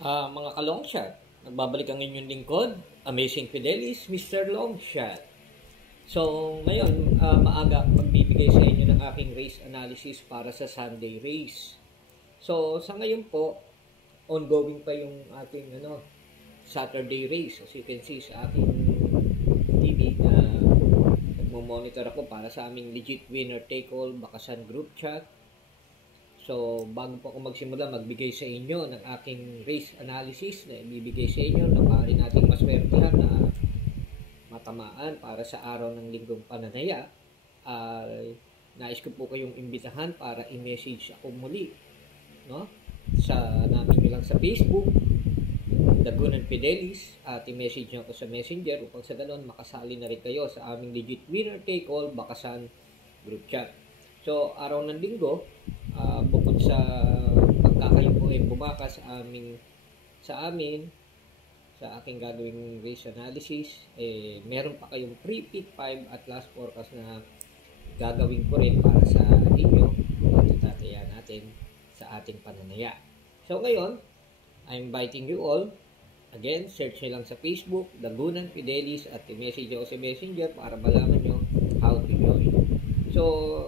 Mga ka-longshot, nagbabalik ang inyong lingkod, Amazing Fidelis, Mr. Longshot. So, ngayon, maaga magbibigay sa inyo ng aking race analysis para sa Sunday race. So, sa ngayon po, ongoing pa yung ating Saturday race. As you can see sa aking TV na nagmo-monitor ako para sa aming legit winner take all bakasan group chat. So, bago po ako magsimula, magbigay sa inyo ng aking race analysis na ibibigay sa inyo na maaari nating maswertehan na matamaan para sa araw ng linggong pananaya. Nais ko po kayong imbitahan para i-message ako muli, no? Namin nyo lang sa Facebook, Dagunan Fidelis, at i-message nyo ako sa Messenger upang sa ganoon makasali na rin kayo sa aming legit winner take all bakasan group chat. So, araw ng linggo, bukod sa pagkakayo po ay bumakas sa aking gagawing race analysis, meron pa kayong pre-pick 5 at last forecast na gagawin ko rin para sa inyo at itataya natin sa ating pananaya. So ngayon, I'm inviting you all. Again, search nyo lang sa Facebook, Dagunan Fidelis, at i-message ako sa Messenger para malaman nyo how to join. So,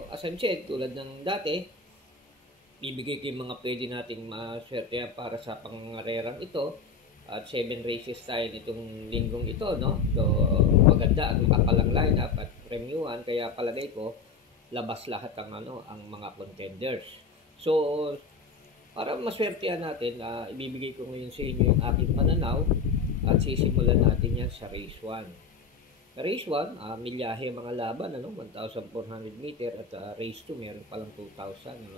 as I've said, tulad ng dati, bibigay ko yung mga pwede nating maswerte para sa pangarerang ito. At 7 races tayo nitong linggong ito, no? So, maganda ang makapalang lineup at premiuhan, kaya palagay ko, labas lahat ang mga contenders. So, para maswertehan natin, ibibigay ko ngayon sa inyo yung aking pananaw at sisimulan natin yan sa race 1. Race 1, milyahe mga laban, 1,400 meter, at race 2, meron palang 2,000,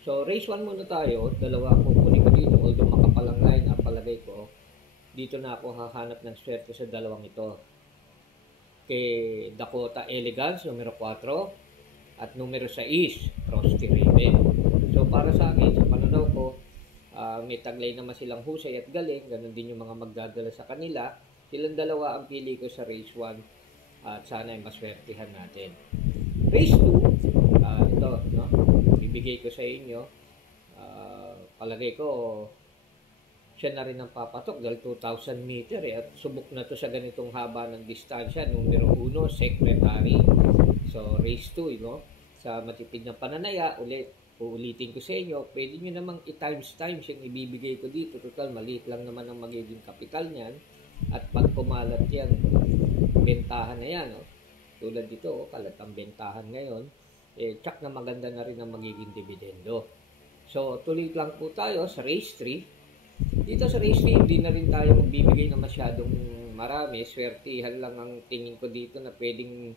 So, race 1 muna tayo. Dalawa ko kunin ko dito. Although makapalang line, palagay ko, dito na ako hahanap ng swerte sa dalawang ito. Kay Dakota Elegance, numero 4, at numero 6, Frosty Raven. So, para sa akin, sa pananaw ko, may taglay naman silang husay at galing. Ganon din yung mga magdadala sa kanila. Silang dalawa ang pili ko sa race 1 at sana ay maswertihan natin. Race 2, ito, bibigay ko sa inyo, palagay ko siya na rin ang papatok dahil 2,000 meter at subok na to sa ganitong haba ng distansya. Numero 1, Secretary. So race 2, sa matipid na pananaya, uulitin ko sa inyo, pwede nyo namang i-times yung ibibigay ko dito. Total, maliit lang naman ang magiging kapital niyan, at pag kumalat yan, bentahan na yan, tulad dito, kalat ang bentahan ngayon, tsak na maganda na rin ang magiging dividendo. So, tuloy lang po tayo sa race 3. Dito sa race 3, hindi na rin tayo magbibigay na masyadong marami. Swertihan lang ang tingin ko dito na pwedeng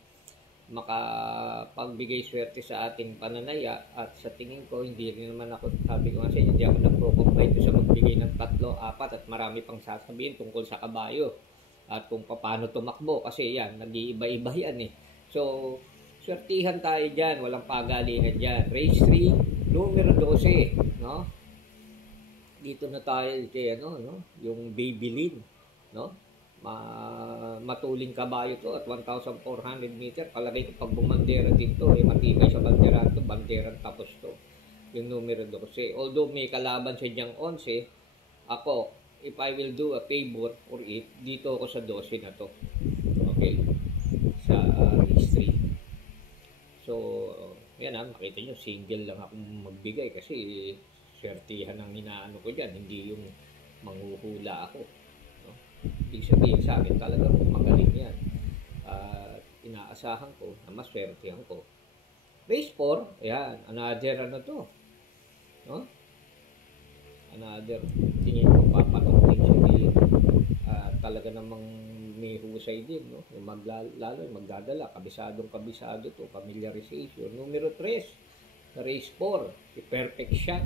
makapagbigay swerte sa ating pananaya. At sa tingin ko, hindi rin naman ako, sabi ko nga sa inyo, hindi ako na-pro-combine sa magbigay ng 3, 4 at marami pang sasabihin tungkol sa kabayo at kung paano tumakbo. Kasi yan, nag-iiba-iba yan So, swertihan tayo dyan, walang pagalingan dyan. Race 3, numero 12, Dito na tayo kay yung Babylin, matuling kabayo to at 1,400 meter. Palagay ko pag bumandera din to, matibay sa bandera to, banderang tapos to. Yung numero 12. Although may kalaban sa diyang 11, ako, if I will do a favor for it, dito ako sa 12 na to. Okay? Sa race 3. So, yan makita nyo, single lang akong magbigay kasi swertihan ang inaano ko dyan, hindi yung manghuhula ako. Ibig sabihin sa akin talagang magaling yan. Inaasahan ko na maswertihan ko. Race 4, ayan, another another, tingin ko papatok din siya dito. Talaga namang may husay din, yung lalo magdadala, kabisado to, familiarization. Numero 3, sa race 4, si Perfect Shot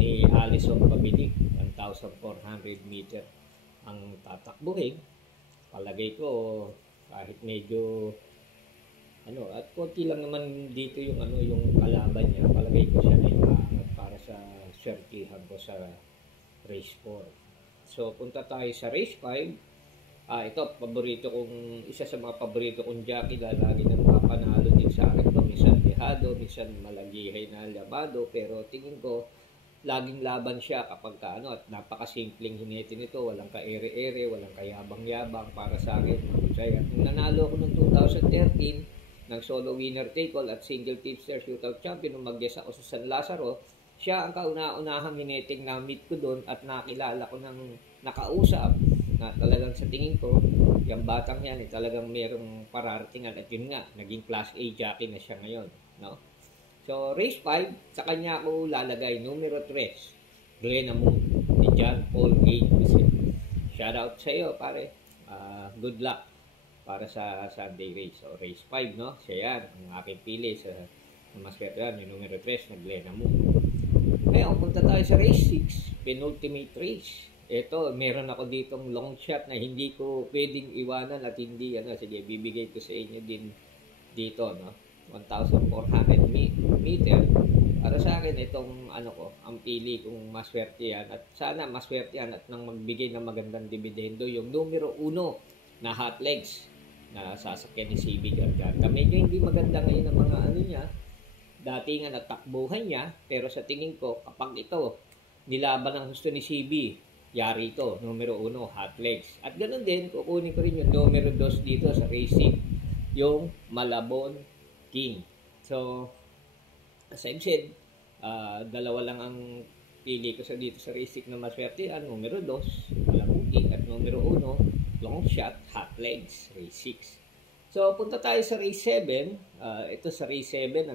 ni Alison Pabilik, 1,400 meter ang tatakbuhin. Palagay ko, kahit medyo at konti lang naman dito yung yung kalaban niya, palagay ko siya ay maangat para sa swertihan ko sa race 4. So, punta tayo sa race 5. Ito, isa sa mga paborito kong jockey dahil lagi nang papanalo din sa akin. Minsan dehado, minsan malagihay na labado, pero tingin ko laging laban siya kapag ka, ano, at napakasimpleng hinete nito, walang ka-ere-ere, walang kayabang-yabang para sa akin. Kaya nung nanalo ko noong 2013 ng solo winner take all at single tipster shootout champion nung mag-guest ako sa San Lazaro, siya ang kauna-unahang hineting na meet ko doon at nakilala ko ng nakausap na talagang sa tingin ko, yung batang yan talagang merong pararatingan at yun nga, naging class A jockey na siya ngayon, no? So, race 5, sa kanya ako lalagay numero 3, Glenna Moon, ni John Paul Gate. Shout out sa iyo, pare. Good luck para sa Sunday race. So, race 5, no? Siya yan, ang aking pili sa maswerte yan, yung numero 3 na Glenna Moon. Ngayon, punta tayo sa race 6, penultimate race. Ito, meron ako ditong long shot na hindi ko pwedeng iwanan at hindi, sige, bibigay ko sa inyo din dito, no? 1,400 meter. Para sa akin, itong ang pili kong maswerte yan at sana maswerte yan at nang magbigay ng magandang dividendo yung numero 1 na hot legs na sasakyan ni CB Garganta. Medyo hindi maganda ngayon ang mga niya, datingan at takbuhan niya, pero sa tingin ko, kapag ito nilaban ang gusto ni CB, yari ito, numero 1, hot legs. At ganoon din, kukunin ko rin yung numero 2 dito sa racing, yung Malabon King. So, as I've said, dalawa lang ang pili ko dito sa racing na maswerte, numero 2, Malabon King, at numero 1, long shot, hot legs, race 6. So, punta tayo sa race 7. Ito sa race 7,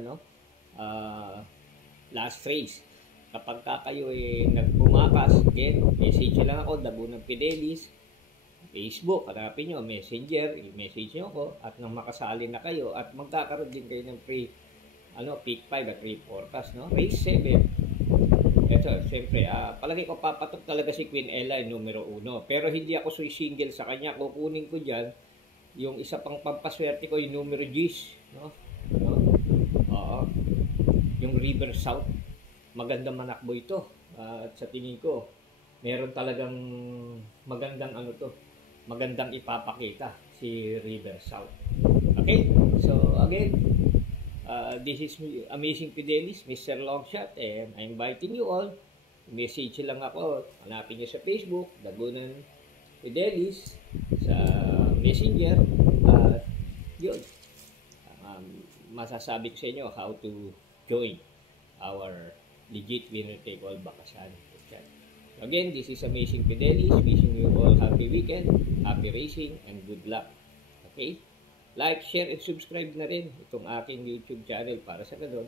last race. Kapag kayo nagpumakas, again, message lang ako, Dagunang Fidelis, Facebook, hanapin nyo, Messenger, i-message nyo ako, at nang makasali na kayo, at magkakaroon din kayo ng free, pick 5 at free forecast, no? Race 7, ito, siyempre, palagi ko papatok talaga si Queen Ella, numero 1, pero hindi ako single sa kanya, kukunin ko dyan, yung isa pang pampaswerte ko, yung numero G's, no? Oo, yung River South, magandang manakbo ito, at sa tingin ko, meron talagang magandang magandang ipapakita si River South. Okay? So, again, this is Amazing Fidelis, Mr. Longshot, and I'm inviting you all. Message lang ako. Hanapin nyo sa Facebook, Dagunan Fidelis, sa Messenger. Yun. Masasabi ko sa inyo how to join our legit winner take all bakasan. Again, this is Amazing Fidelis, wishing you all happy weekend, happy racing, and good luck. Okay? Like, share, and subscribe na rin itong aking YouTube channel para sa ganun,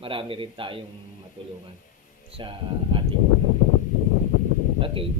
marami rin tayong matulungan sa ating. Okay.